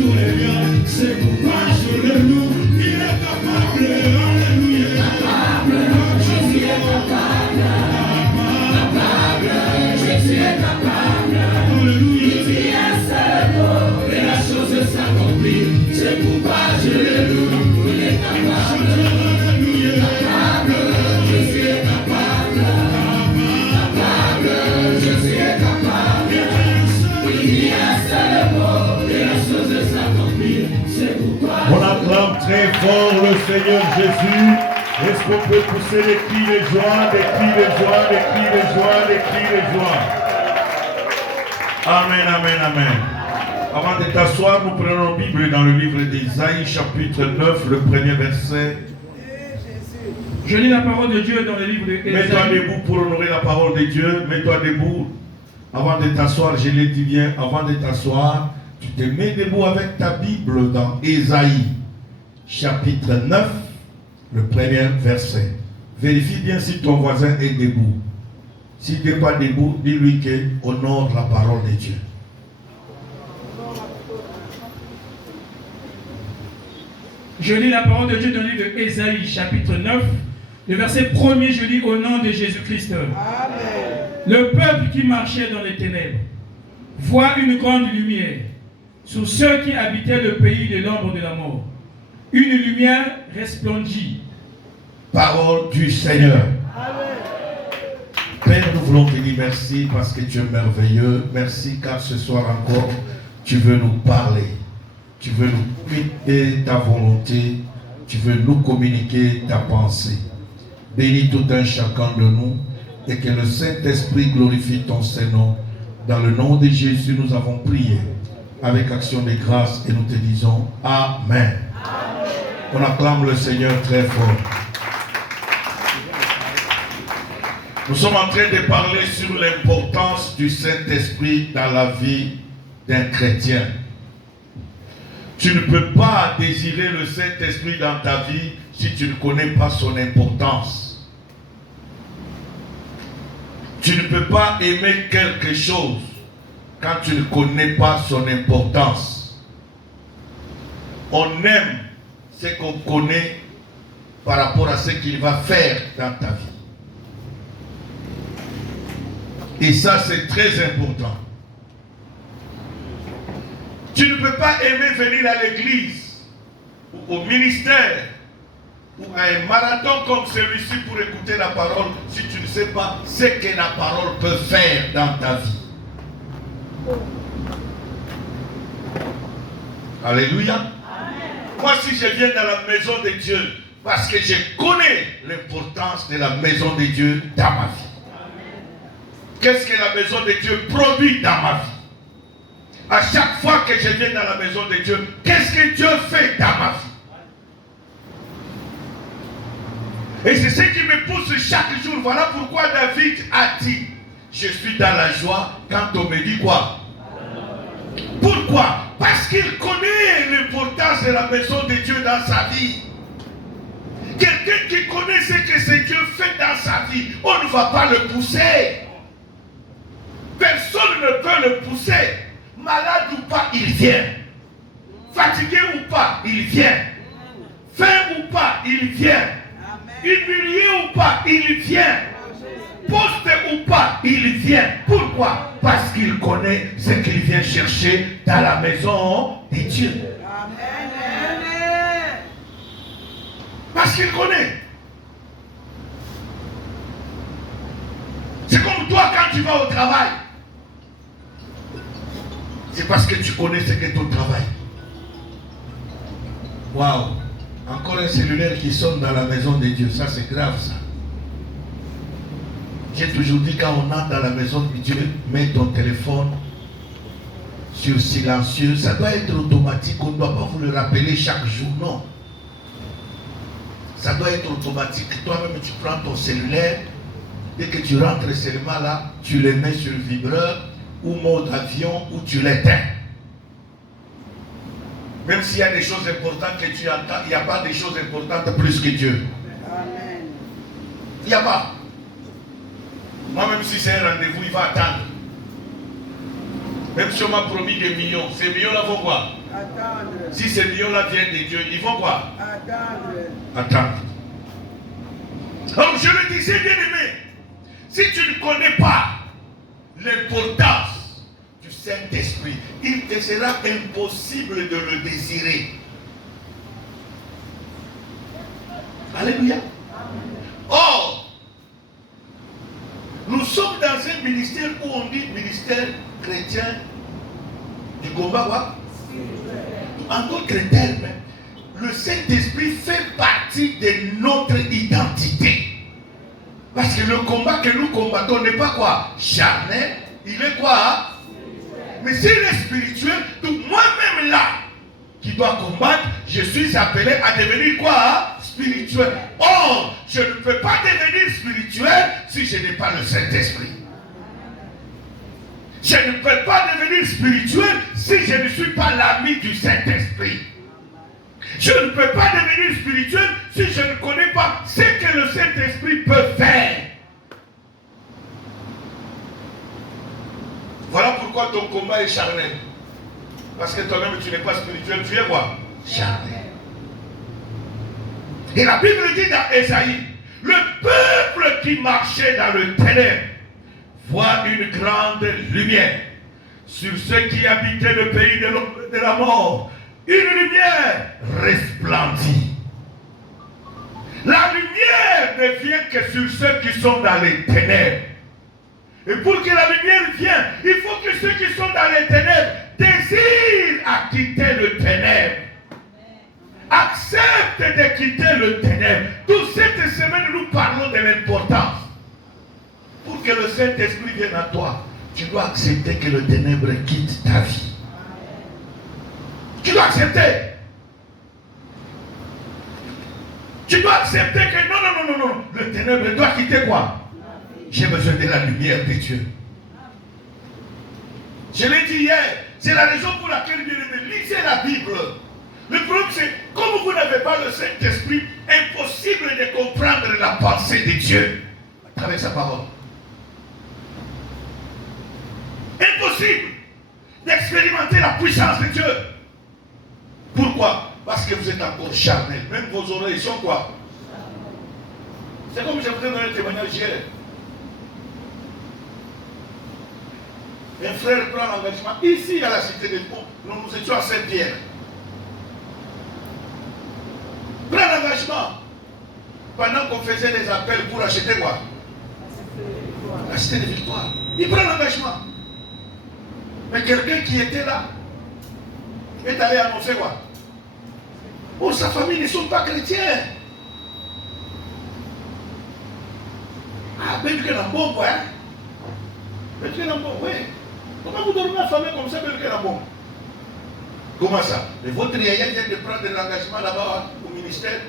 sur les lions, c'est pourquoi je le loue. Il est capable, alléluia. Capable, Jésus est capable. Capable, Jésus est capable. Alléluia. Il dit un seul mot et la chose s'accomplit. C'est pourquoi je le loue. Il est capable. Alléluia. Capable, Jésus est capable. Capable, Jésus est capable. Il dit un seul mot et la chose s'accomplit. C'est pourquoi on acclame très fort le Seigneur Jésus. Est-ce qu'on peut pousser des cris de joie, des cris de joie, des cris de joie, des cris de joie? Amen, amen, amen. Avant de t'asseoir, nous prenons la Bible dans le livre d'Ésaïe, chapitre 9, le premier verset. Je lis la parole de Dieu dans le livre d'Ésaïe. Mets-toi debout pour honorer la parole de Dieu. Mets-toi debout. Avant de t'asseoir, je l'ai dit bien, avant de t'asseoir, tu te mets debout avec ta Bible dans Ésaïe, chapitre 9, le premier verset. Vérifie bien si ton voisin est debout. Si tu n'es pas debout, dis-lui que honore la parole de Dieu. Je lis la parole de Dieu dans le livre d'Ésaïe, chapitre 9, le verset 1er, je lis au nom de Jésus-Christ. Amen. Le peuple qui marchait dans les ténèbres voit une grande lumière sur ceux qui habitaient le pays de l'ombre de la mort. Une lumière resplendit. Parole du Seigneur. Amen. Père, nous voulons te dire merci parce que tu es merveilleux. Merci car ce soir encore, tu veux nous parler. Tu veux nous communiquer ta volonté. Tu veux nous communiquer ta pensée. Bénis tout un chacun de nous et que le Saint-Esprit glorifie ton Saint-Nom. Dans le nom de Jésus, nous avons prié avec action de grâce et nous te disons Amen. Amen. On acclame le Seigneur très fort. Nous sommes en train de parler sur l'importance du Saint-Esprit dans la vie d'un chrétien. Tu ne peux pas désirer le Saint-Esprit dans ta vie si tu ne connais pas son importance. Tu ne peux pas aimer quelque chose quand tu ne connais pas son importance. On aime ce qu'on connaît par rapport à ce qu'il va faire dans ta vie. Et ça, c'est très important. Tu ne peux pas aimer venir à l'église ou au ministère ou à un marathon comme celui-ci pour écouter la parole si tu ne sais pas ce que la parole peut faire dans ta vie. Alléluia. Amen. Moi, si je viens dans la maison de Dieu, parce que je connais l'importance de la maison de Dieu dans ma vie. Qu'est-ce que la maison de Dieu produit dans ma vie? À chaque fois que je viens dans la maison de Dieu, qu'est-ce que Dieu fait dans ma vie? Et c'est ce qui me pousse chaque jour. Voilà pourquoi David a dit, je suis dans la joie quand on me dit quoi? Pourquoi? Parce qu'il connaît l'importance de la maison de Dieu dans sa vie. Quelqu'un qui connaît ce que ce Dieu fait dans sa vie, on ne va pas le pousser. Personne ne peut le pousser. Malade ou pas, il vient. Fatigué ou pas, il vient. Faim ou pas, il vient. Humilié ou pas, il vient. Posté ou pas, il vient. Pourquoi? Parce qu'il connaît ce qu'il vient chercher dans la maison de Dieu. Amen. Parce qu'il connaît. C'est comme toi quand tu vas au travail. C'est parce que tu connais ce qu'est ton travail. Waouh! Encore un cellulaire qui sonne dans la maison de Dieu. Ça, c'est grave, ça. J'ai toujours dit, quand on entre dans la maison de Dieu, mets ton téléphone sur silencieux. Ça doit être automatique. On ne doit pas vous le rappeler chaque jour, non. Ça doit être automatique. Toi-même, tu prends ton cellulaire. Dès que tu rentres seulement là, tu le mets sur le vibreur ou mode avion ou tu l'éteins. Même s'il y a des choses importantes que tu entends, il n'y a pas des choses importantes plus que Dieu. Amen. Il n'y a pas. Moi, même si c'est un rendez-vous, il va attendre. Même si on m'a promis des millions, ces millions-là vont quoi? Attendre. Si ces millions-là viennent de Dieu, ils vont quoi? Attendre. Donc je le disais, bien aimé, si tu ne connais pas l'importance du Saint-Esprit, il te sera impossible de le désirer. Alléluia. Or, nous sommes dans un ministère où on dit ministère chrétien du combat quoi? En d'autres termes, le Saint-Esprit fait partie de notre identité. Parce que le combat que nous combattons n'est pas quoi? Charnel, il est quoi? Mais s'il est spirituel, donc moi-même là, qui dois combattre, je suis appelé à devenir quoi? Spirituel. Or, je ne peux pas devenir spirituel si je n'ai pas le Saint-Esprit. Je ne peux pas devenir spirituel si je ne suis pas l'ami du Saint-Esprit. Je ne peux pas devenir spirituel si je ne connais pas ce que le Saint-Esprit peut faire. Voilà pourquoi ton combat est charnel. Parce que toi-même tu n'es pas spirituel, tu es quoi? Charnel. Et la Bible dit dans Ésaïe, le peuple qui marchait dans le ténèbre voit une grande lumière. Sur ceux qui habitaient le pays de la mort, une lumière resplendit. La lumière ne vient que sur ceux qui sont dans les ténèbres. Et pour que la lumière vienne, il faut que ceux qui sont dans les ténèbres désirent à quitter le ténèbre. Accepte de quitter le ténèbre. Toute cette semaine, nous parlons de l'importance. Pour que le Saint-Esprit vienne à toi, tu dois accepter que le ténèbre quitte ta vie. Tu dois accepter. Tu dois accepter que non. Le ténèbre doit quitter quoi? J'ai besoin de la lumière de Dieu. Je l'ai dit hier, c'est la raison pour laquelle lisez la Bible. Le problème c'est, comme vous n'avez pas le Saint-Esprit, impossible de comprendre la pensée de Dieu à travers sa parole. Impossible d'expérimenter la puissance de Dieu. Pourquoi? Parce que vous êtes encore charnel. Même vos oreilles sont quoi? C'est comme je vous ai donné un témoignage hier. Un frère prend l'engagement ici à la cité des ponts. Nous étions à Saint-Pierre. Prend l'engagement pendant qu'on faisait des appels pour acheter quoi? La cité des victoires. Il prend l'engagement. Mais quelqu'un qui était là est allé annoncer quoi? Oh, sa famille ne sont pas chrétiens. Ah, mais tu es un bon, hein? Mais tu es un bon, oui. Comment vous dormez en famille comme ça, mais tu es un bon? Comment ça? Mais votre yaya vient de prendre l'engagement là-bas au ministère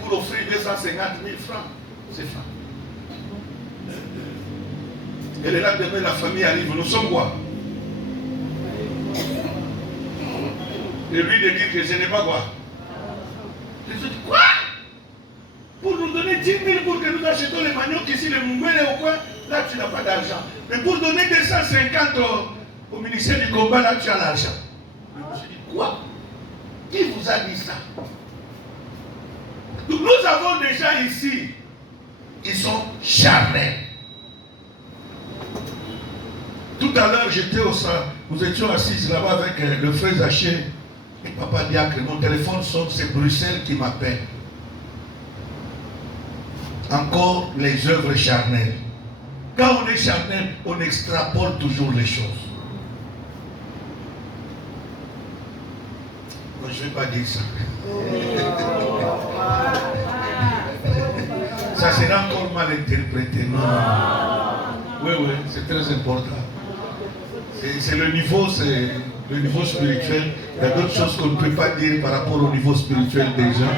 pour offrir 250 000 francs. C'est francs. Et le lendemain, la famille arrive. Nous sommes quoi? Et lui de dire que je n'ai pas quoi? Je dis quoi? Pour nous donner 10 000 pour que nous achetons les maniocs ici, les moumoués au coin, là tu n'as pas d'argent. Mais pour donner 250 au ministère du combat, là tu as l'argent. Je me suis dit quoi? Qui vous a dit ça? Donc nous avons des gens ici qui sont charnels. Tout à l'heure j'étais au sein, nous étions assis là-bas avec le frère Zaché. Et papa Diacre, mon téléphone sonne, c'est Bruxelles qui m'appelle. Encore les œuvres charnelles. Quand on est charnel, on extrapole toujours les choses. Moi, je ne vais pas dire ça. Ça sera encore mal interprété. Non. Oui, c'est très important. C'est le niveau, c'est le niveau spirituel. Il y a d'autres choses qu'on ne peut pas dire par rapport au niveau spirituel des gens.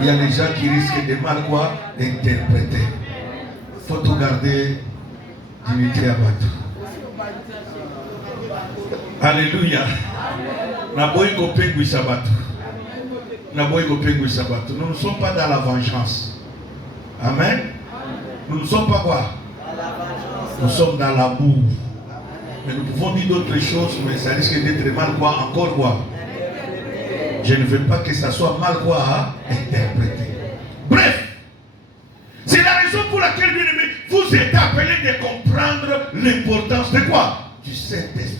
Il y a des gens qui risquent de mal quoi interpréter. Il faut tout garder dignité à battre. Alléluia. Nous ne sommes pas dans la vengeance. Amen. Nous ne sommes pas quoi? Nous sommes dans l'amour. Mais nous pouvons dire d'autres choses, mais ça risque d'être mal quoi, encore quoi. Je ne veux pas que ça soit mal quoi à interpréter. Bref, c'est la raison pour laquelle, bien aimé, vous êtes appelés de comprendre l'importance de quoi? Du Saint-Esprit.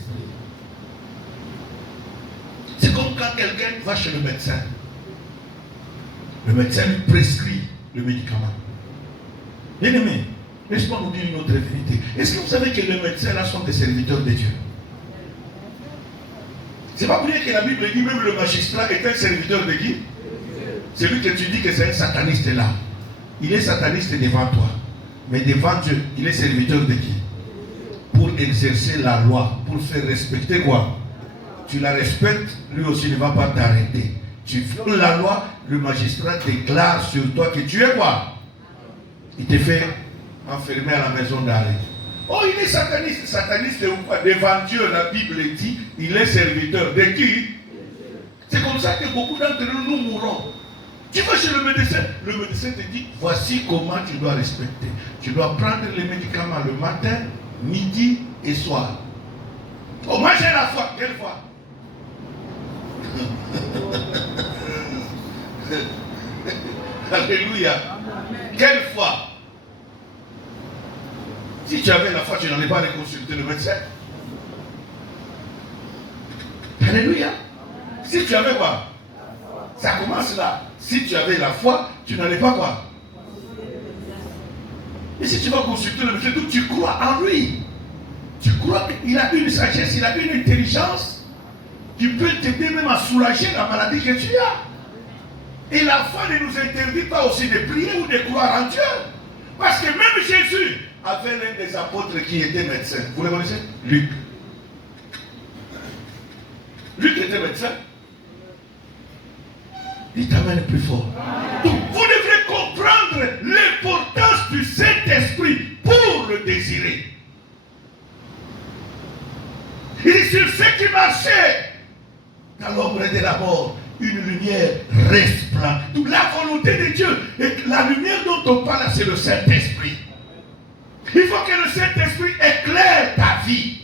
C'est comme quand quelqu'un va chez le médecin. Le médecin lui prescrit le médicament. Bien aimé, laisse-moi vous dire une autre vérité. Est-ce que vous savez que les médecins là sont des serviteurs de Dieu? C'est pas pour dire que la Bible dit même le magistrat est un serviteur de qui? Celui que tu dis que c'est un sataniste là. Il est sataniste devant toi. Mais devant Dieu, il est serviteur de qui? Pour exercer la loi, pour faire respecter quoi? Tu la respectes, lui aussi ne va pas t'arrêter. Tu violes la loi, le magistrat déclare sur toi que tu es quoi? Il te fait enfermer à la maison d'arrêt. Oh, il est sataniste. Sataniste ou quoi? Devant Dieu, la Bible dit, il est serviteur de qui? C'est comme ça que beaucoup d'entre nous mourrons. Tu vas chez le médecin te dit, voici comment tu dois respecter. Tu dois prendre les médicaments le matin, midi et soir. Oh, moi j'ai la foi. Quelle foi? Alléluia. Quelle foi? Si tu avais la foi, tu n'allais pas aller consulter le médecin. Alléluia. Si tu avais quoi? Ça commence là. Si tu avais la foi, tu n'allais pas quoi? Et si tu vas consulter le médecin, tu crois en lui. Tu crois qu'il a une sagesse, il a une intelligence qui peut t'aider même à soulager la maladie que tu as. Et la foi ne nous interdit pas aussi de prier ou de croire en Dieu. Parce que même Jésus avait l'un des apôtres qui était médecin. Vous le connaissez? Luc. Luc était médecin. Il t'amène plus fort. Donc vous devrez comprendre l'importance du Saint-Esprit pour le désirer. Il est sur ce qui marchait dans l'ombre de la mort. Une lumière resplendante. La volonté de Dieu. Et la lumière dont on parle, c'est le Saint-Esprit. Il faut que le Saint-Esprit éclaire ta vie.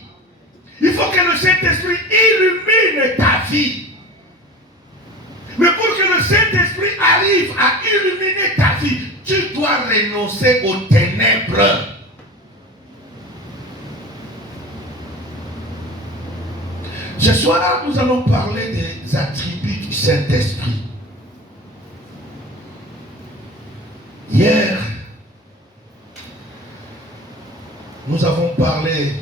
Il faut que le Saint-Esprit illumine ta vie. Mais pour que le Saint-Esprit arrive à illuminer ta vie, tu dois renoncer aux ténèbres. Ce soir, nous allons parler des attributs du Saint-Esprit. Hier, nous avons parlé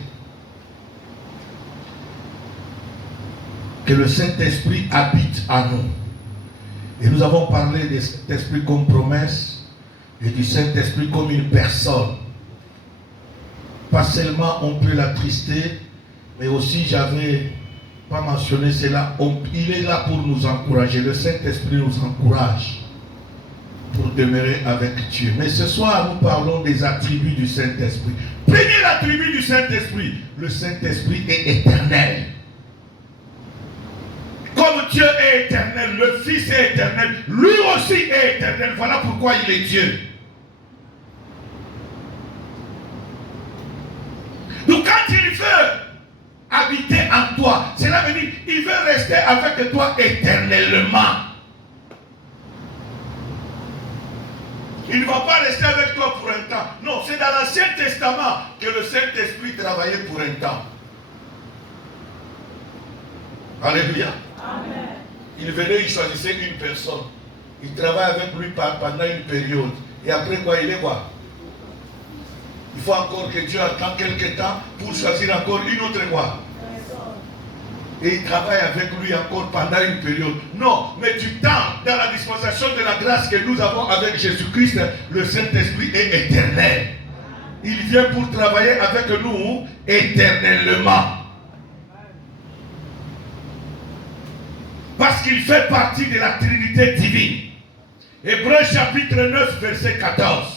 que le Saint-Esprit habite en nous. Et nous avons parlé de cet esprit comme promesse et du Saint-Esprit comme une personne. Pas seulement on peut l'attrister, mais aussi j'avais pas mentionné cela. Il est là pour nous encourager. Le Saint-Esprit nous encourage pour demeurer avec Dieu. Mais ce soir, nous parlons des attributs du Saint-Esprit. Premier attribut du Saint-Esprit, le Saint-Esprit est éternel. Comme Dieu est éternel, le Fils est éternel, lui aussi est éternel. Voilà pourquoi il est Dieu. Donc quand il veut habiter en toi, cela veut dire qu'il veut rester avec toi éternellement. Il ne va pas rester avec toi pour un temps. Non, c'est dans l'Ancien Testament que le Saint-Esprit travaillait pour un temps. Alléluia. Amen. Il venait, il choisissait une personne. Il travaille avec lui pendant une période. Et après quoi, il est quoi? Il faut encore que Dieu attende quelques temps pour choisir encore une autre quoi? Et il travaille avec lui encore pendant une période. Non, mais du temps, dans la dispensation de la grâce que nous avons avec Jésus-Christ, le Saint-Esprit est éternel. Il vient pour travailler avec nous éternellement. Parce qu'il fait partie de la Trinité divine. Hébreux chapitre 9, verset 14.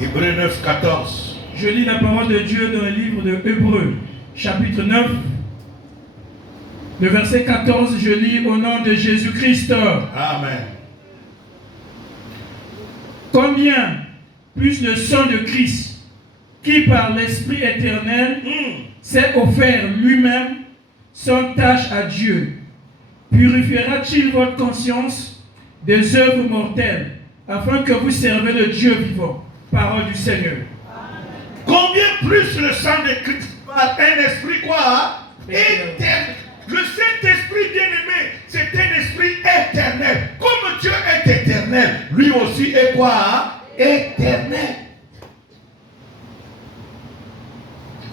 Hébreux 9, 14. Je lis la parole de Dieu dans le livre de Hébreux, chapitre 9, Le verset 14, je lis au nom de Jésus-Christ. Amen. Combien plus le sang de Christ, qui par l'Esprit éternel s'est offert lui-même sans tâche à Dieu, purifiera-t-il votre conscience des œuvres mortelles, afin que vous servez le Dieu vivant? Parole du Seigneur. Combien plus le sang de Christ par un esprit quoi? Éternel. Le Saint-Esprit bien-aimé, c'est un esprit éternel. Comme Dieu est éternel, lui aussi est quoi? Éternel.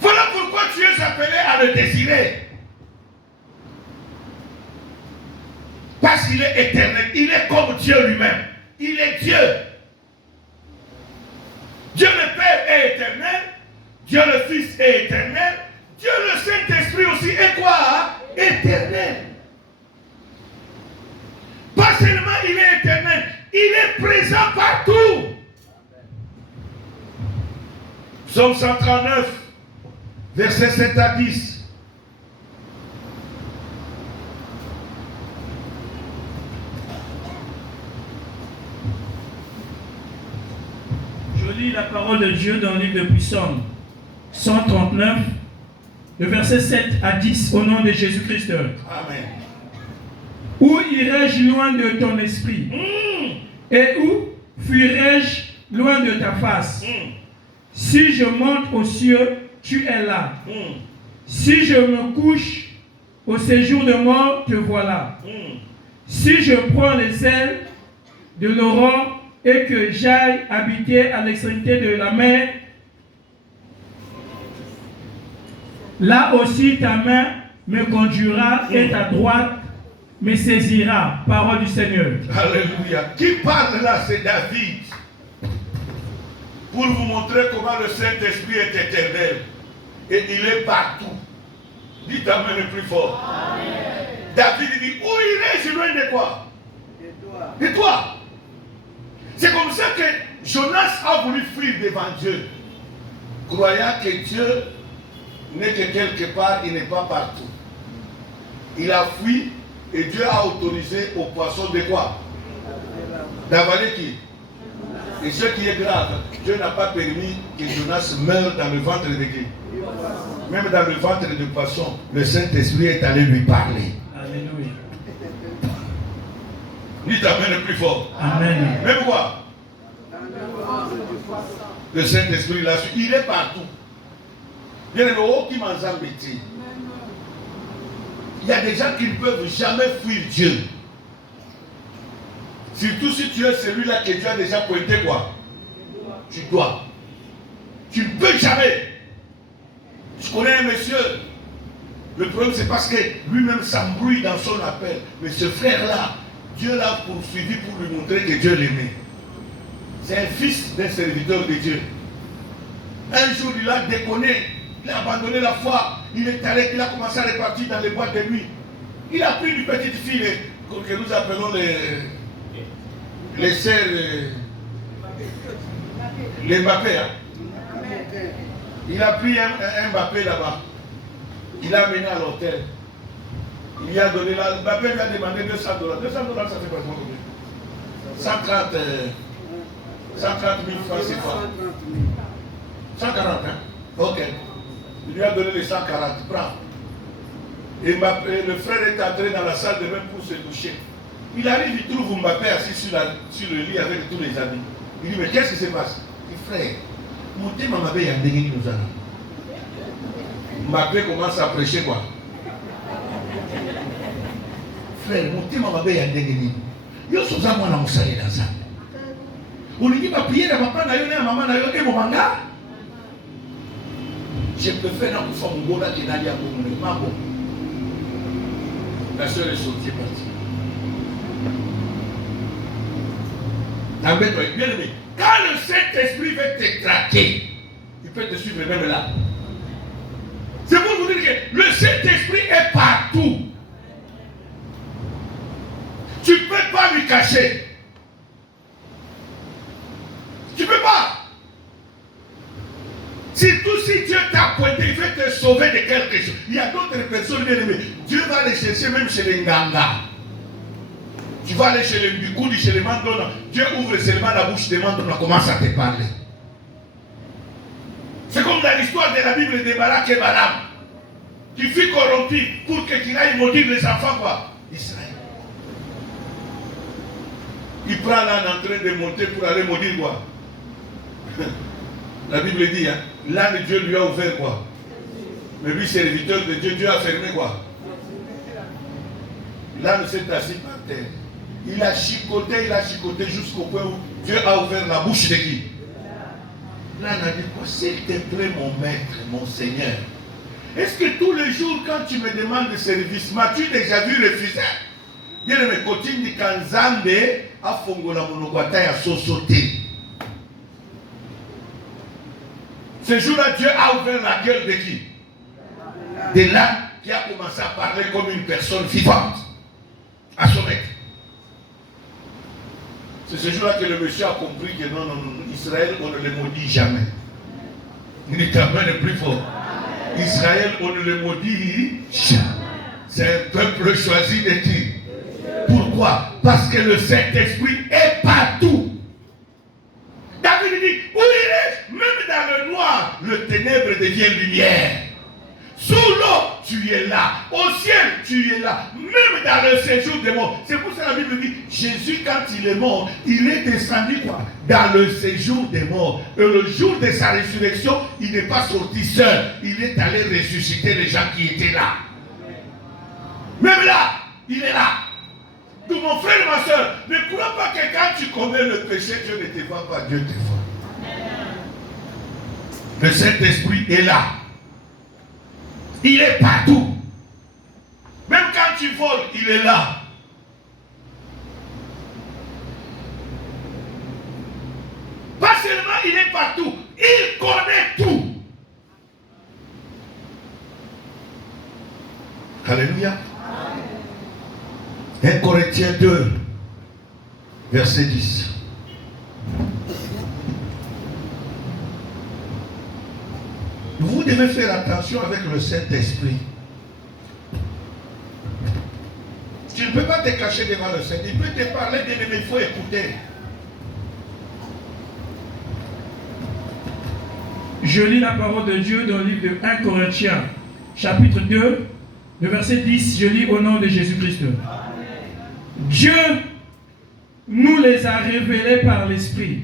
Voilà pourquoi tu es appelé à le désirer. Parce qu'il est éternel. Il est comme Dieu lui-même. Il est Dieu. Dieu le Père est éternel. Dieu le Fils est éternel. Dieu le Saint-Esprit aussi est quoi? Éternel. Pas seulement il est éternel, il est présent partout. Psaume 139, versets 7 à 10. Je lis la parole de Dieu dans le livre de Psaume 139, le verset 7 à 10, au nom de Jésus-Christ. Amen. Où irai-je loin de ton esprit? Et où fuirai-je loin de ta face? Si je monte aux cieux, tu es là. Si je me couche au séjour de mort, te voilà. Si je prends les ailes de l'aurore et que j'aille habiter à l'extrémité de la mer, là aussi ta main me conduira et ta droite me saisira. Parole du Seigneur. Alléluia. Qui parle là, c'est David. Pour vous montrer comment le Saint-Esprit est éternel. Et il est partout. Dites Amen le plus fort. Amen. David dit, où irai-je loin de quoi? De toi. C'est comme ça que Jonas a voulu fuir devant Dieu, croyant que Dieu n'est que quelque part, il n'est pas partout. Il a fui et Dieu a autorisé aux poissons de quoi? D'avaler qui? Et ce qui est grave, Dieu n'a pas permis que Jonas meure dans le ventre de qui? Même dans le ventre de poisson, le Saint-Esprit est allé lui parler. Alléluia. Dites Amen le plus fort. Amen. Même quoi? Le Saint-Esprit là, il est partout. Il y a des gens qui ne peuvent jamais fuir Dieu. Surtout si tu es celui-là que Dieu a déjà pointé quoi? Tu dois. Tu ne peux jamais. Je connais un monsieur. Le problème c'est parce que lui-même s'embrouille dans son appel. Mais ce frère-là, Dieu l'a poursuivi pour lui montrer que Dieu l'aimait. C'est un fils d'un serviteur de Dieu. Un jour, il a déconné. Il a abandonné la foi. Il est allé, il a commencé à repartir dans les boîtes de nuit. Il a pris une petite fille que nous appelons les sœurs, les Mbappé. Hein. Il a pris un Mbappé là-bas. Il l'a amené à l'hôtel. Il lui a donné là. Mbappé lui a demandé $200. $200, ça fait pas combien? 130 000 francs, c'est quoi? 140, hein? Ok. Il lui a donné les 140, prends. Et le frère est entré dans la salle de bain pour se doucher. Il arrive, il trouve Mbappé assis sur le lit avec tous les amis. Il dit, mais qu'est-ce qui se passe? Il dit, frère, mon thème Mbappé y a dégué nous allons. Mbappé commence à prêcher quoi? Frère, mon thème Mbappé y a dégué nous. Yo soza moi na musali dans ça. On dit pas prier na papa na yo na maman na yo et mon manga. Je préfère dans mon bon là qui n'a rien pour mon maman. La soeur est sortie partie. Bien aimé, quand le Saint-Esprit veut te traquer, il peut te suivre même là. C'est pour vous dire que le Saint-Esprit est partout. Tu ne peux pas lui cacher. Tu ne peux pas. Surtout si Dieu t'a pointé, il veut te sauver de quelque chose. Il y a d'autres personnes bien aimées. Dieu va les chercher même chez les Nganga. Tu vas aller chez les Mbikoudi, chez les Mandona. Dieu ouvre seulement la bouche des Mandona, commence à te parler. C'est comme dans l'histoire de la Bible de Barak et Balaam, qui fut corrompu pour qu'il aille maudire les enfants quoi d'Israël. Il prend l'âne en train de monter pour aller maudire quoi. La Bible dit, hein, l'âne Dieu lui a ouvert quoi. Mais lui, serviteur de Dieu, Dieu a fermé quoi. L'âne s'est assis par terre. Il a chicoté jusqu'au point où Dieu a ouvert la bouche de qui. L'âne a dit quoi? S'il te plaît, mon maître, mon Seigneur, est-ce que tous les jours, quand tu me demandes de service, m'as-tu déjà vu refuser? Bien aimé, Kotindi Kanzambe a fongola monogwata ya sosoté. Ce jour-là, Dieu a ouvert la gueule de qui? De l'âne qui a commencé à parler comme une personne vivante à son maître. C'est ce jour-là que le monsieur a compris que non, Israël, on ne le maudit jamais. Il est quand même plus fort. Israël, on ne le maudit jamais. C'est un peuple choisi de qui? Pourquoi? Parce que le Saint-Esprit est partout. David dit, où il est? Même dans le noir, le ténèbre devient lumière. Sous l'eau, tu es là. Au ciel, tu es là. Même dans le séjour des morts. C'est pour ça que la Bible dit, Jésus, quand il est mort, il est descendu quoi? Dans le séjour des morts. Et le jour de sa résurrection, il n'est pas sorti seul. Il est allé ressusciter les gens qui étaient là. Même là, il est là. Donc mon frère, ma soeur, ne crois pas que quand tu commets le péché, Dieu ne te voit pas, Dieu te voit. Le Saint-Esprit est là. Il est partout. Même quand tu voles, il est là. Pas seulement il est partout, il connaît tout. Alléluia. 1 Corinthiens 2, verset 10. Vous devez faire attention avec le Saint-Esprit. Tu ne peux pas te cacher devant le Seigneur. Il peut te parler, mais il faut écouter. Je lis la parole de Dieu dans le livre de 1 Corinthiens, chapitre 2, le verset 10. Je lis au nom de Jésus-Christ. Dieu nous les a révélés par l'Esprit.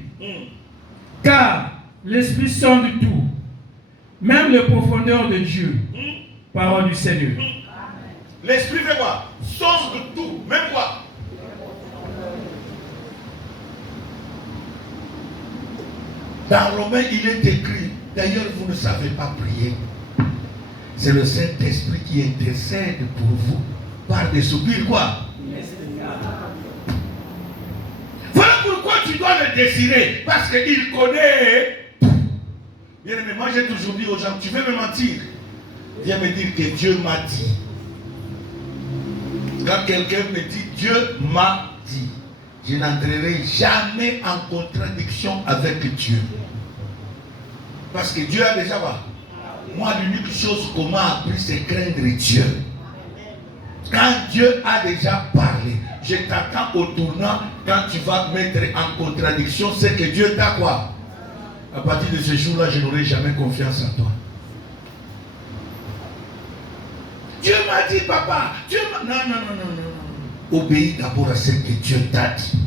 Car l'Esprit sonde tout, même les profondeurs de Dieu. Parole du Seigneur. L'Esprit fait quoi? Sonde tout, même quoi? Dans Romains, il est écrit, d'ailleurs vous ne savez pas prier. C'est le Saint-Esprit qui intercède pour vous par des soupirs quoi? Voilà pourquoi tu dois le désirer, parce qu'il connaît tout. Bien aimé, moi j'ai toujours dit aux gens, tu veux me mentir? Viens me dire que Dieu m'a dit. Quand quelqu'un me dit Dieu m'a dit, je n'entrerai jamais en contradiction avec Dieu. Parce que Dieu a déjà quoi? Moi, l'unique chose qu'on m'a appris, c'est craindre Dieu. Quand Dieu a déjà parlé, je t'attends au tournant. Quand tu vas mettre en contradiction, c'est que Dieu t'a quoi? À partir de ce jour-là, je n'aurai jamais confiance en toi. Dieu m'a dit, papa. Dieu m'a... Non. Obéis d'abord à ce que Dieu t'a dit.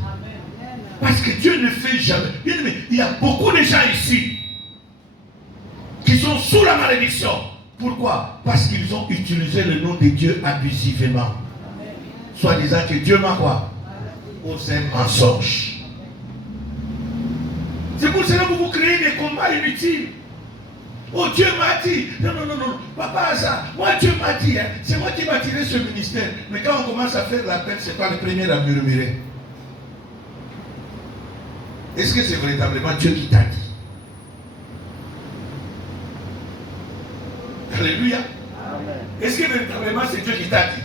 Parce que Dieu ne fait jamais. Bien aimé, il y a beaucoup de gens ici qui sont sous la malédiction. Pourquoi? Parce qu'ils ont utilisé le nom de Dieu abusivement. Soit disant que Dieu m'a quoi? Aux un mensonge. C'est pour cela que vous créez des combats inutiles. Oh, Dieu m'a dit. Non. Papa, ça. Moi, Dieu m'a dit. Hein. C'est moi qui m'a tiré ce ministère. Mais quand on commence à faire la peine, c'est pas le premier à murmurer. Est-ce que c'est véritablement Dieu qui t'a dit? Alléluia. Amen. Est-ce que véritablement c'est Dieu qui t'a dit?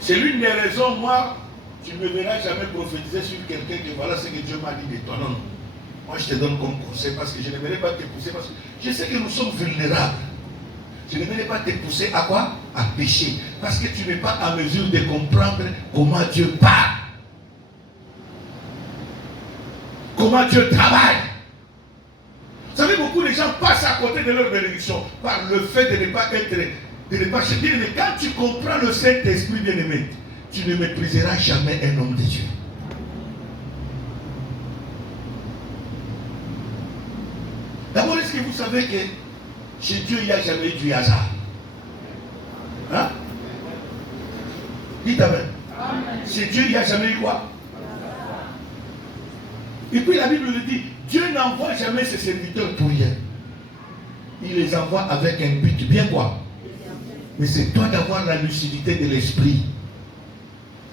C'est l'une des raisons, moi, tu ne me verras jamais prophétiser sur quelqu'un que voilà ce que Dieu m'a dit de toi. Non, non. Moi, je te donne comme conseil parce que je n'aimerais pas te pousser parce que je sais que nous sommes vulnérables. Je n'aimerais pas te pousser à quoi? À pécher. Parce que tu n'es pas à mesure de comprendre comment Dieu parle. Comment Dieu travaille. Vous savez, beaucoup de gens passent à côté de leur bénédiction par le fait de ne pas être, de ne pas chercher. Mais quand tu comprends le Saint-Esprit bien-aimé, tu ne mépriseras jamais un homme de Dieu. D'abord, est-ce que vous savez que chez Dieu, il n'y a jamais eu du hasard? Hein? Dites amen. Chez Dieu, il n'y a jamais eu quoi? Et puis la Bible le dit, Dieu n'envoie jamais ses serviteurs pour rien. Il les envoie avec un but, bien quoi? Mais c'est toi d'avoir la lucidité de l'esprit.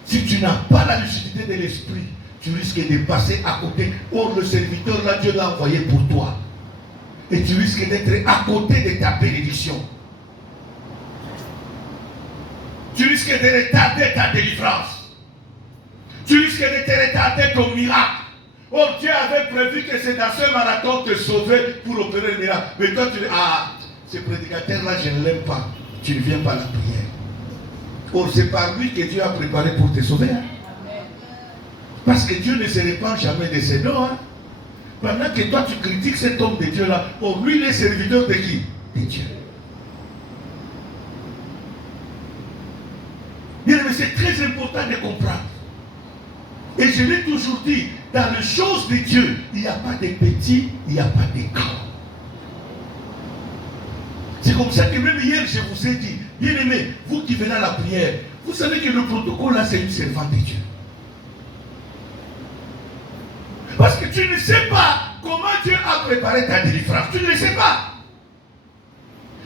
Si tu n'as pas la lucidité de l'esprit, tu risques de passer à côté. Or, le serviteur, là, Dieu l'a envoyé pour toi. Et tu risques d'être à côté de ta bénédiction. Tu risques de retarder ta délivrance. Tu risques de te retarder ton miracle. Or, Dieu avait prévu que c'est dans ce marathon te sauver pour opérer le miracle. Mais toi, tu dis, ah, ce prédicateur-là, je ne l'aime pas. Tu ne viens pas à la prière. Or, c'est par lui que Dieu a préparé pour te sauver. Hein? Parce que Dieu ne se répand jamais de ses dons. Hein? Pendant que toi, tu critiques cet homme de Dieu-là, or, lui, il est serviteur de qui? De Dieu. Bien, mais c'est très important de comprendre. Et je l'ai toujours dit, dans les choses de Dieu, il n'y a pas de petits, il n'y a pas de grands. C'est comme ça que même hier, je vous ai dit, bien aimé, vous qui venez à la prière, vous savez que le protocole là, c'est une servante de Dieu. Parce que tu ne sais pas comment Dieu a préparé ta délivrance. Tu ne le sais pas.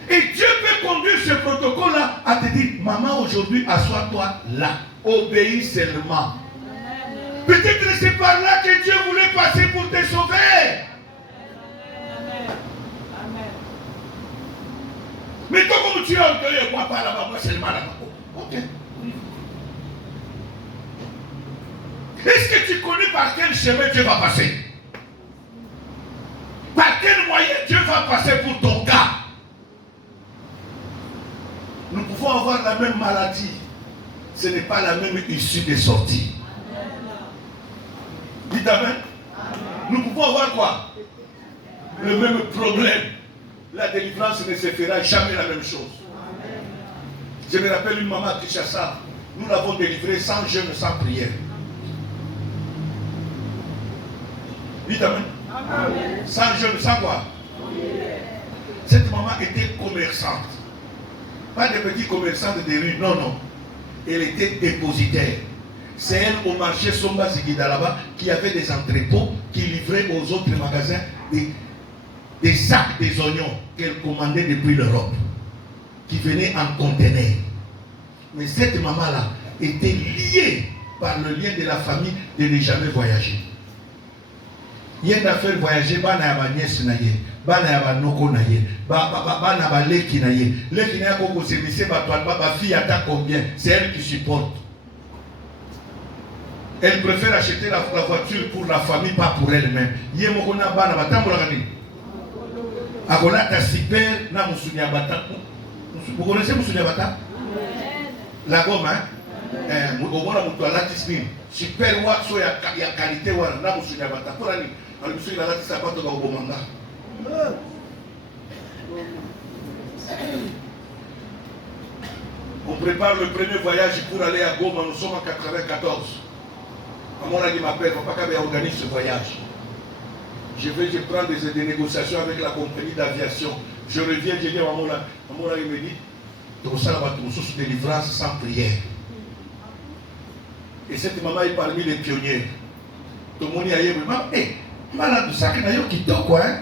Et Dieu peut conduire ce protocole-là à te dire, maman, aujourd'hui, assois-toi là. Obéis seulement. Peut-être que c'est par là que Dieu voulait passer pour te sauver. Mais toi, comme tu as orgueilleux, moi pas là-bas, moi seulement là-bas. Ok. Est-ce que tu connais par quel chemin Dieu va passer? Par quel moyen Dieu va passer pour ton cas? Nous pouvons avoir la même maladie. Ce n'est pas la même issue de sortie. Dites amen. Nous pouvons avoir quoi? Le même problème. La délivrance ne se fera jamais la même chose. Je me rappelle une maman à Kinshasa. Nous l'avons délivrée sans jeûne, sans prière. Dites amen. Sans jeûne, sans quoi? Cette maman était commerçante. Pas de petits commerçants de rue, non, non. Elle était dépositaire. C'est elle au marché Somba Zigida là-bas qui avait des entrepôts qui livraient aux autres magasins des sacs des oignons qu'elle commandait depuis l'Europe, qui venaient en conteneur. Mais cette maman-là était liée par le lien de la famille de ne jamais voyager. Il y a une affaire voyager, bana ya ba nièce na ye, bana ya ba noko na ye, bana ba leki na ye, leki na ya koko service ba toi ba fille attend combien, c'est elle qui supporte. Elle préfère acheter la voiture pour la famille, pas pour elle-même. Yé moko na bana ba tambola kani. Akola ta super na musunya bata. Vous connaissez musunya bata? La gomme hein. Mukobona mutu alati super watso ya qualité wana na musunya bata. Pour ani alikusunya alati sapato ka obomanga. On prépare le premier voyage pour aller à Goma, nous sommes en 94. Maman a dit ma père, papa qui organise ce voyage. Je prends des négociations avec la compagnie d'aviation. Je reviens, je dis à maman là, il me dit, tout ça va tout sous délivrance sans prière. Et cette maman est parmi les pionniers. Tout le monde y a dit, malade, ça qui n'a pas quitté quoi, hein?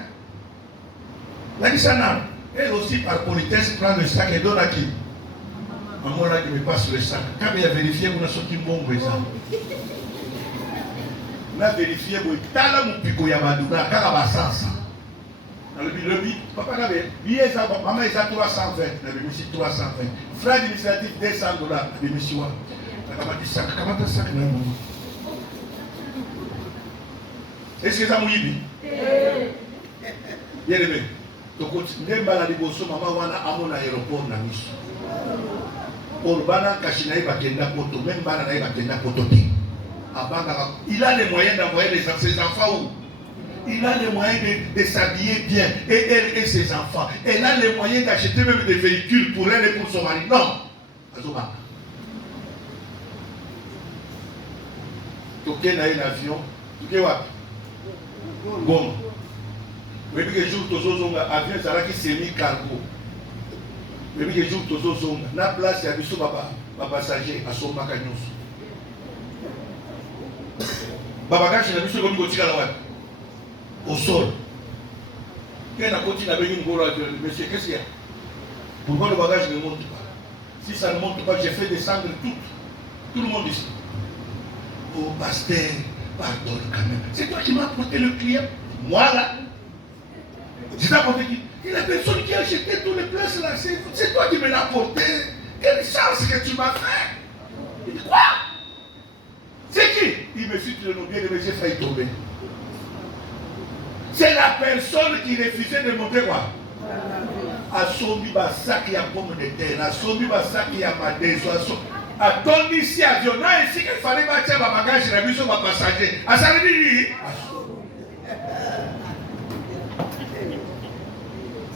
La dit ça, elle aussi par politesse prend le sac et donne à qui? Maman là qui me passe le sac. Quand il a vérifié, on a sorti bon exemple. On a vérifié, on a mon pico yamadouga, carabassansa. Le papa avait, maman est à 320, la bénéficie 320. Frais administratif $200, la bénéficie. Est-ce que ça m'a dit? Bien aimé. Donc, même dans la liboso, maman, on a un aéroport dans Nice. Urbana Kashinaï Bakenda Poto, même Bananaï Bakenda Pototi. Il a les moyens d'envoyer ses enfants où? Il a les moyens de s'habiller bien, et elle et ses enfants. Elle a les moyens d'acheter même des véhicules pour elle et pour son mari. Non. Azobaka. Toké n'a un avion. Toké what? Goma. Mais que jour Tozozonga, avion, ça qui s'est mis cargo. Mais que jour Tozozonga, na place, il y a des passagers à son macagnos. Babagash, il a mis ce qu'on dit au sol. Il y a un côté avec une gora, monsieur, qu'est-ce qu'il y a? Pourquoi le bagage ne monte pas? Si ça ne monte pas, j'ai fait descendre tout le monde ici. Oh, pasteur, pardonne quand même. C'est toi qui m'as apporté le client. Moi là. Je t'ai apporté qui? Et la personne qui a acheté toutes les places là, c'est toi qui me l'as apporté. Quelle chance que tu m'as fait. Il dit quoi? C'est qui? Il me suit le nom bien, mais j'ai failli tomber. C'est la personne qui refusait de monter quoi? À Sobi Bassak, il y a pomme de terre. À Sobi Bassak, il y a madé. À ton ici, avion, là, ici, qu'il fallait bâtir ma bagage, la mission va passager. À ça veut dire.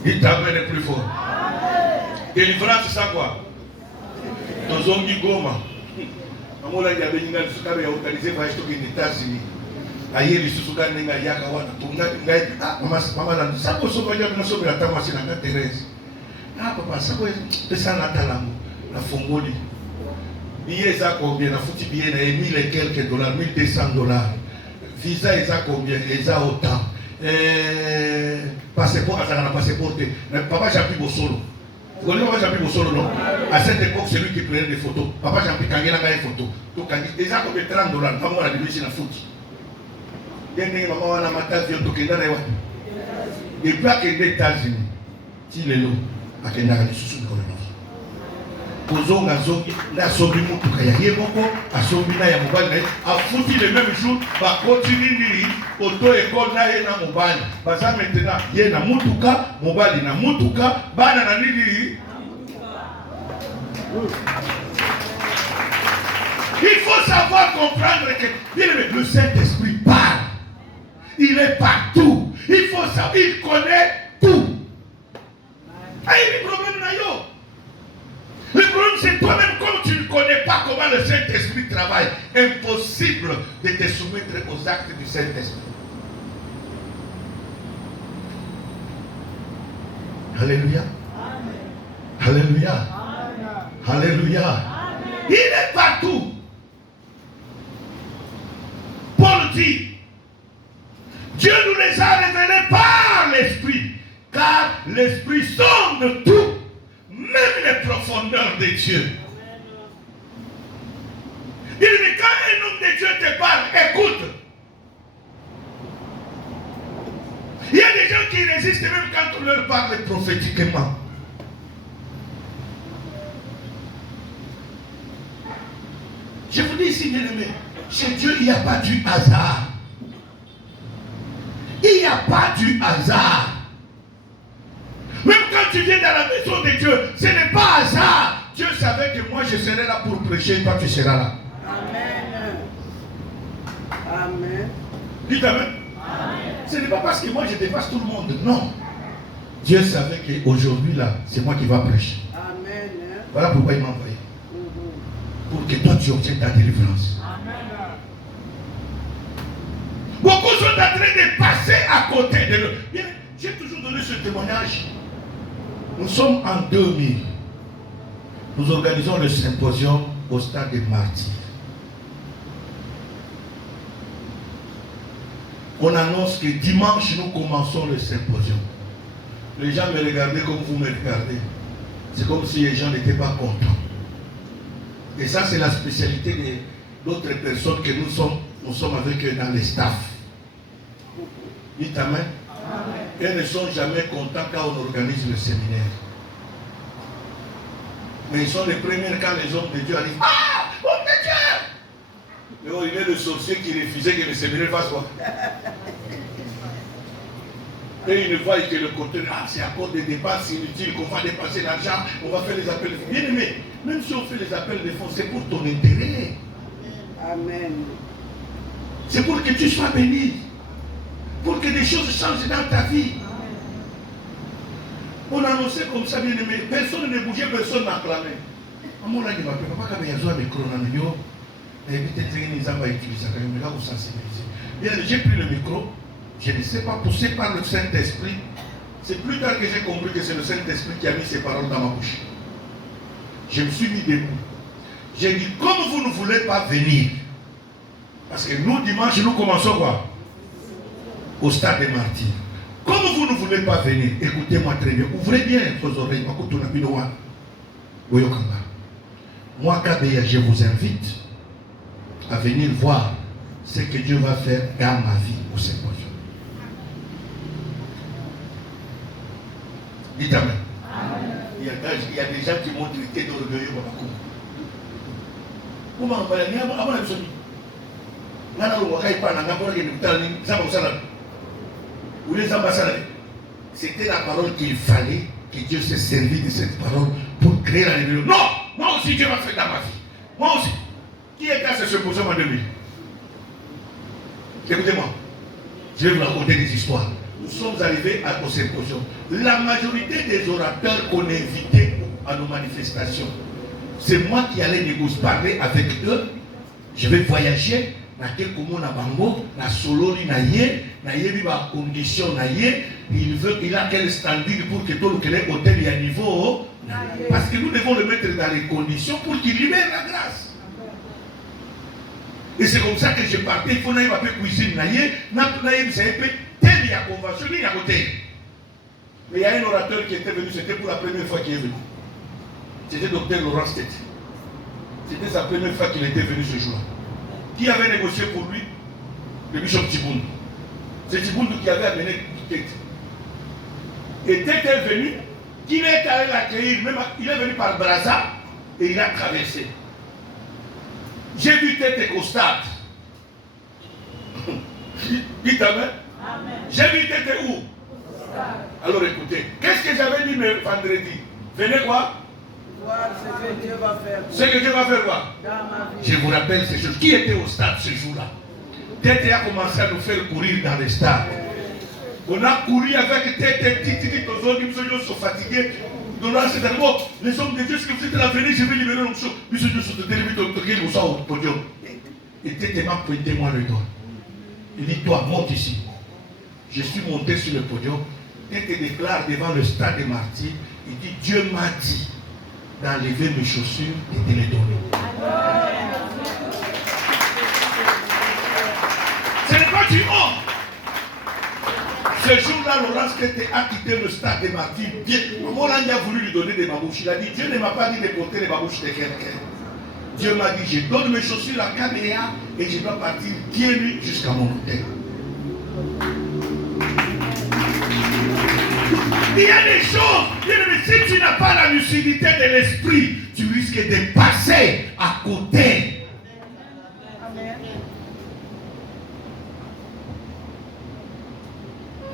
Il t'amène plus fort. Délivrance, c'est ça quoi? Dans Zombi Goma. Maman, il y avait une organisée par les États-Unis. Ailleurs, ils se sont gagnés à Yakawana. Maman, ça peut se faire dans son la c'est la Thérèse. Ah, papa, ça peut être ça la Talango, la Fongoli. Billet, ça combien? La foutu billet, 1000 et quelques dollars, $1200. Visa, ça combien? Ça autant. Passeport, ça n'a pas passeport. Papa, j'ai pris mon solo. Vous connaissez Papa Jean-Pierre Bossolo, non? À cette époque, c'est lui qui prenait des photos. Papa Jean-Pierre, il a des photos. Donc, il a combien? $30. Maman, on a dit, c'est la faute. Il y a des mamans, on a maté avion, donc il y a des. Et puis, à les États-Unis, si les lots, à Kenya, les sous-sous, Kozonga zongi na sobi mutuka ya yeboko asobi na ya mobali a foutu le même jour ba continue niri auto école na ye na mobali baza maintenant ye na mutuka mobali na mutuka bana na niri. Il faut savoir comprendre que le Saint-Esprit parle. Il est partout. Il faut savoir, il connaît tout. Ah, il y a des problèmes là yo. Le problème, c'est toi-même, comme tu ne connais pas comment le Saint-Esprit travaille, impossible de te soumettre aux actes du Saint-Esprit. Alléluia. Amen. Alléluia. Amen. Alléluia. Amen. Il est partout. Paul dit, Dieu nous les a révélés par l'Esprit, car l'Esprit sonde tout. Même les profondeurs de Dieu. Il dit quand un homme de Dieu te parle, écoute. Il y a des gens qui résistent même quand on leur parle prophétiquement. Je vous dis ici, bien aimé, chez Dieu, il n'y a pas du hasard. Il n'y a pas du hasard. Même quand tu viens dans la maison de Dieu, ce n'est pas hasard. Dieu savait que moi je serai là pour prêcher, toi tu seras là. Amen. Amen. Dites Amen. Amen. Ce n'est pas parce que moi je dépasse tout le monde. Non. Dieu savait qu'aujourd'hui là, c'est moi qui va prêcher. Amen. Voilà pourquoi il m'a envoyé. Pour que toi tu obtiennes ta délivrance. Amen. Beaucoup sont en train de passer à côté de eux. J'ai toujours donné ce témoignage. Nous sommes en 2000. Nous organisons le symposium au stade des martyrs. On annonce que dimanche, nous commençons le symposium. Les gens me regardaient comme vous me regardez. C'est comme si les gens n'étaient pas contents. Et ça, c'est la spécialité d'autres personnes que nous sommes avec eux dans les staffs. Dites Amen. Elles ne sont jamais contents quand on organise le séminaire. Mais ils sont les premiers quand les hommes de Dieu arrivent. Ah, homme de Dieu, Il est le sorcier qui refusait que le séminaire fasse quoi. Et il ne voit que le côté, c'est à cause des dépenses inutiles qu'on va dépenser l'argent, on va faire les appels de fonds. Bien aimé, même si on fait les appels de fonds, c'est pour ton intérêt. Amen. C'est pour que tu sois béni. Pour que des choses changent dans ta vie. On annonçait comme ça, bien aimé. Personne ne bougeait, personne n'acclamait. À mon avis, papa, quand il y a un micro dans le micro, peut-être qu'ils n'ont pas utilisé. Mais là, vous sensibilisez. Bien, j'ai pris le micro. Je ne sais pas, poussé par le Saint-Esprit. C'est plus tard que j'ai compris que c'est le Saint-Esprit qui a mis ces paroles dans ma bouche. Je me suis mis debout. J'ai dit, comme vous ne voulez pas venir, parce que nous, dimanche, nous commençons quoi? Au stade des martyrs. Comme vous ne voulez pas venir, écoutez-moi très bien. Ouvrez bien vos oreilles. Moi, Kabeya, je vous invite à venir voir ce que Dieu va faire dans ma vie au symposium. Dites Amen. Il y a des gens qui m'ont traité d'orgueilleux. C'était la parole qu'il fallait que Dieu se servit de cette parole pour créer la révélation. Non, moi aussi Dieu m'a fait dans ma vie. Moi aussi. Qui est à ce symposium en 2000? Écoutez-moi, je vais vous raconter des histoires. Nous sommes arrivés au symposium. La majorité des orateurs qu'on invitait à nos manifestations, c'est moi qui allais négocier, parler avec eux. Je vais voyager. Il a quel standing pour que tout le hôtel y a niveau. Parce que nous devons le mettre dans les conditions pour qu'il libère la grâce. Et c'est comme ça que je partais. Il faut que je cuisine. Mais il y a un orateur qui était venu, c'était pour la première fois qu'il est venu. C'était Dr Laurent Stett. C'était sa première fois qu'il était venu ce jour-là. Qui avait négocié pour lui? Le bishop Tiboun. C'est Tiboun qui avait amené Tête. Et Tête est venu, qui est allé l'accueillir, même il est venu par Brazza et il a traversé. J'ai vu Tête au stade. Dites Amen. J'ai vu Tête où? Alors écoutez, qu'est-ce que j'avais dit vendredi? Venez quoi? Voir ce que Dieu va faire. Ce que Dieu va faire quoi? Je vous rappelle ces choses. Qui était au stade ce jour-là? Tête a commencé à nous faire courir dans les stades. On a couru avec Tête, nous sommes fatigués. Les hommes de Dieu, ce que vous êtes là, venez, je vais libérer l'homme chaud. Monsieur Dieu, sur le télévision, au podium. Et Tête m'a pointé moi le doigt. Il dit, toi, monte ici. Je suis monté sur le podium. Tête déclare devant le stade des martyrs, il dit, Dieu m'a dit d'enlever mes chaussures et de les donner. Ce n'est pas du honte. Ce jour-là, Laurent Stett a quitté le stade des martyrs. Maman a voulu lui donner des babouches. Il a dit, Dieu ne m'a pas dit de porter les babouches de quelqu'un. Dieu m'a dit, je donne mes chaussures à Kabeya et je dois partir pieds nus jusqu'à mon hôtel. Il y a des choses, si tu n'as pas la lucidité de l'esprit, tu risques de passer à côté. Amen.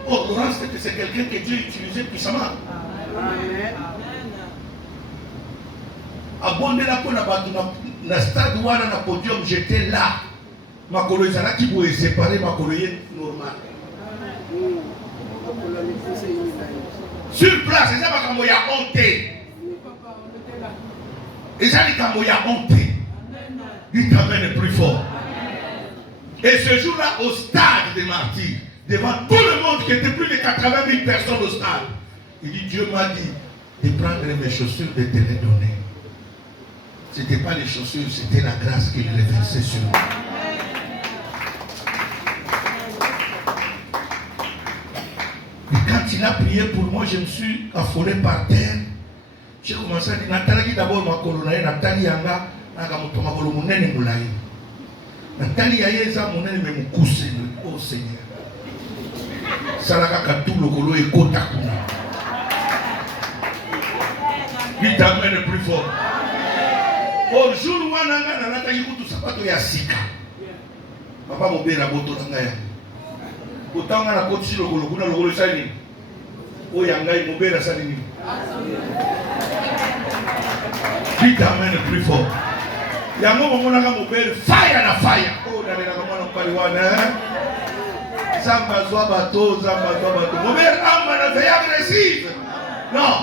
Oh, Laurent, c'est quelqu'un que Dieu utilisait puissamment. Amen. Abondé la peau na stade wana na podium, j'étais là. Ma colonisation qui pouvait séparer ma colonie normale. Sur place, ils avaient y a honté. Ils avaient y a honté. Dites Amen plus fort. Et ce jour-là, au stade des martyrs, devant tout le monde qui était plus de 80 000 personnes au stade, il dit, Dieu m'a dit de prendre mes chaussures et de te les donner. Ce n'était pas les chaussures, c'était la grâce qu'il reversait sur moi. Et quand il a prié pour moi, je me suis affolé par terre. J'ai commencé à dire, Nathalie d'abord ma colonne, Nathalie Yanga, Nagamoto Makolo Mounene Moulaï. Nathalie Yeza Mounene me moukousse, oh Seigneur. Salaka Katou le Kolo et Kotakuna. Dites Amen plus fort. Au jour où on a Nathalie Koutou Sapato Yasika. Papa mon père a boto nangaya. Autant on a la côte sur le golo, on a le golo sali. Oh yangai mon père a sali. Dites amen le plus fort. Yango mon père fire na fire. Oh na na mon pariwana. Zamba zwa bato, zamba zwa bato. Mon père amba na veille agressive. Non.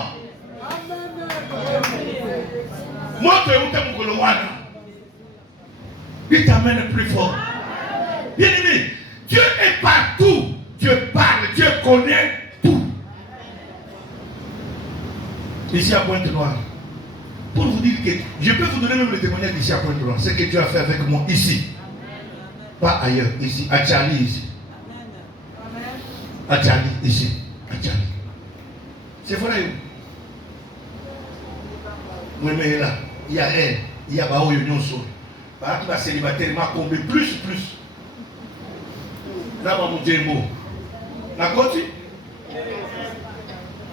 Moto est où mon wana. Dites amen le plus fort. Bien aimé, Dieu est partout. Dieu parle, Dieu connaît tout. Ici à Pointe-Noire. Pour vous dire que je peux vous donner même le témoignage d'ici à Pointe-Noire. Ce que Dieu a fait avec moi ici. Pas ailleurs, ici. À Tchali, ici. À Tchali, ici. À Tchali. C'est vrai. Oui, mais là, il y a elle. Il y a Bao Yonyoso. Par qui va célibataire, m'a comblé plus. Là, va mon Zembo. La côte.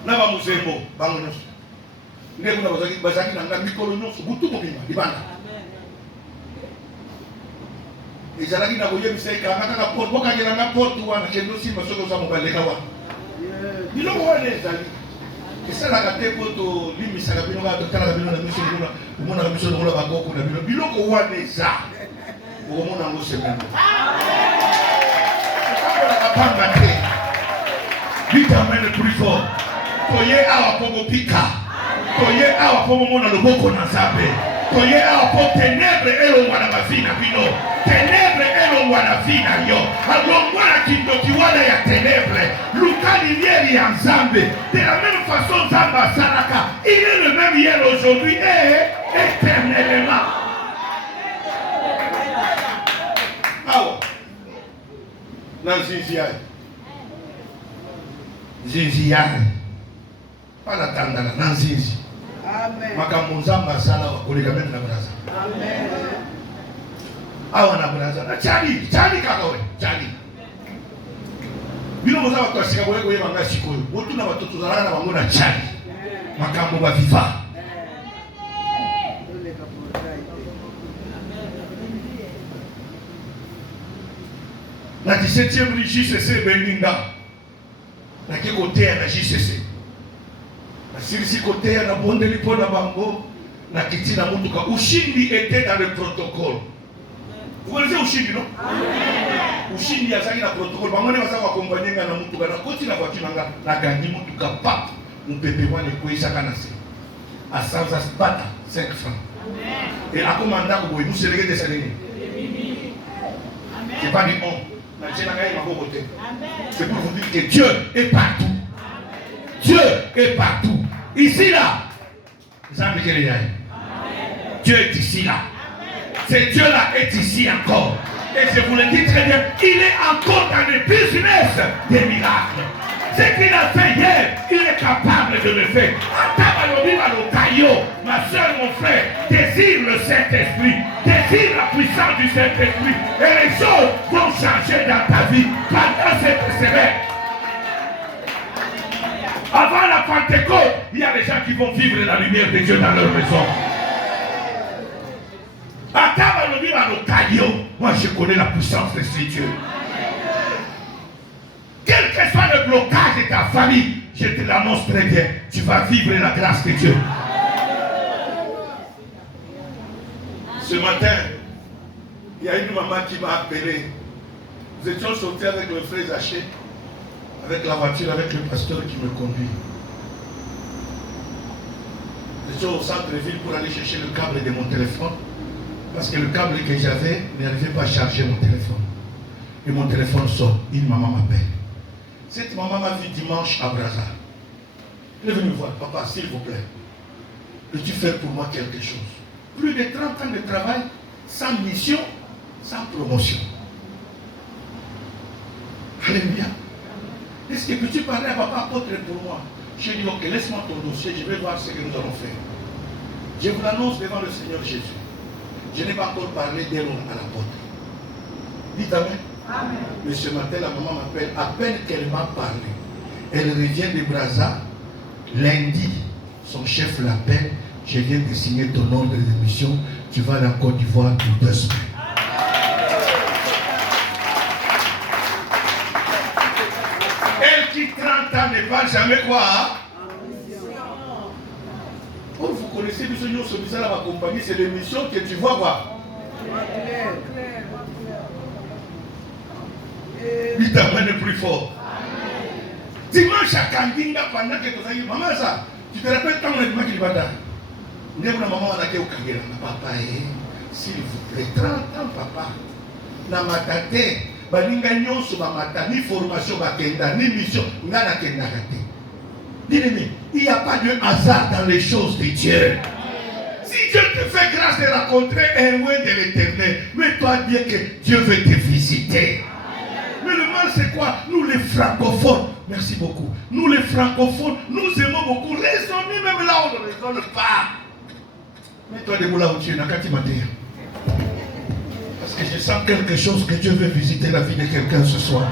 Là, va mon Zembo. Bangonos. N'est-ce pas que vous avez dit que vous avez dit que et Zalaki na boye bisai kanga na porte boka ngela na porte wana kendo simba soko za mobaleka wa bilo wana ezali esala ka te poto limisa ka bino ka tala ka bino na miso kuna umona ka miso ngola ba koko na bino biloko wana eza umona ngo semena ka panga te vitamine le plus fort koye awa pogo pika koye awa pogo mona loboko na zabe koye awa po ténèbre elo wana bafina bino ténèbre elo wana fina yo alongwana kindoki wana ya ténèbre lukani lieri ya nzambe de la même façon nzamba saraka il est le même hier aujourd'hui et éternellement. Awa nanzinziai zinziai pana tandala nanzinzi. Amen. Makambo nzamba sala wakoleka meme na braza. Amen. Awa na braza na chali kaka we chali. Bino moza watu asika boye boye banga sikoyo. Wotu na watoto zalana bango na chali. Makambo ba viva. Na 17e JCC Beninga. Na ke côté na JCC. Si côté na bonde lipo na bango na kiti na mutuka ushindi était dans le protocole. Vous connaissez ushindi non? Amen. Ushindi ya zaki na protocole bangone basa kwa accompagner na mutuka na koti na voiture na gangi mutuka pap mpepe wane koisa kana se. A sans asbata 5 francs. Amen. Et à commanda ko boy nous sélégué de salini. Amen. C'est pas du on. Na tena ngai mako côté. Amen. C'est pour vous dire que Dieu est partout. Dieu est partout. Ici, là. Dieu est ici, là. C'est Dieu là est ici encore. Et je vous le dis très bien, il est encore dans le business des miracles. Ce qu'il a fait hier, il est capable de le faire. Ma soeur, mon frère, désire le Saint-Esprit, désire la puissance du Saint-Esprit. Et les choses vont changer dans ta vie pendant cette semaine. Avant la Pentecôte, il y a des gens qui vont vivre la lumière de Dieu dans leur maison. Moi, je connais la puissance de ce Dieu. Quel que soit le blocage de ta famille, je te l'annonce très bien. Tu vas vivre la grâce de Dieu. Ce matin, il y a une maman qui m'a appelé. Nous étions sortis avec le frère Zaché, avec la voiture, avec le pasteur qui me conduit. Nous étions au centre-ville pour aller chercher le câble de mon téléphone. Parce que le câble que j'avais n'arrivait pas à charger mon téléphone. Et mon téléphone sort. Une maman m'appelle. Cette maman m'a vu dimanche à Brazza. Elle est venue me voir. Papa, s'il vous plaît, peux-tu faire pour moi quelque chose? Plus de 30 ans de travail, sans mission, sans promotion. Alléluia. Est-ce que peux-tu parler à papa apôtre pour moi? J'ai dit, ok, laisse-moi ton dossier, je vais voir ce que nous allons faire. Je vous l'annonce devant le Seigneur Jésus. Je n'ai pas encore parlé d'elle à l'apôtre. Dites amen. Amen. Mais ce matin, la maman m'appelle. À peine qu'elle m'a parlé, elle revient de Brazza. Lundi, son chef l'appelle. Je viens de signer ton ordre de mission. Tu vas à la Côte d'Ivoire pour 2 semaines. qui 30 ans ne parle jamais quoi hein? Comme vous connaissez Bissonio Sobisa la compagnie, c'est l'émission que tu vois quoi. Il t'amène plus fort. Dimanche à Kandinga pendant que tu as maman ça, tu te rappelles quand on a dit qu'il va là. Nous avons maman on a été au Kangela, papa s'il vous plaît, 30 ans papa. Na matate, baninga nyonso ba mata ni formation ba kenda ni mission, ngana kenda kate. Bien-aimé, il n'y a pas de hasard dans les choses de Dieu. Si Dieu te fait grâce de rencontrer un loin de l'éternel, mets-toi bien que Dieu veut te visiter. Mais le mal c'est quoi? Nous les francophones, merci beaucoup. Nous les francophones, nous aimons beaucoup raisonner même là où on ne raisonne pas. Mets-toi debout là où tu es, Nakati Matéa. Parce que je sens quelque chose que Dieu veut visiter la vie de quelqu'un ce soir.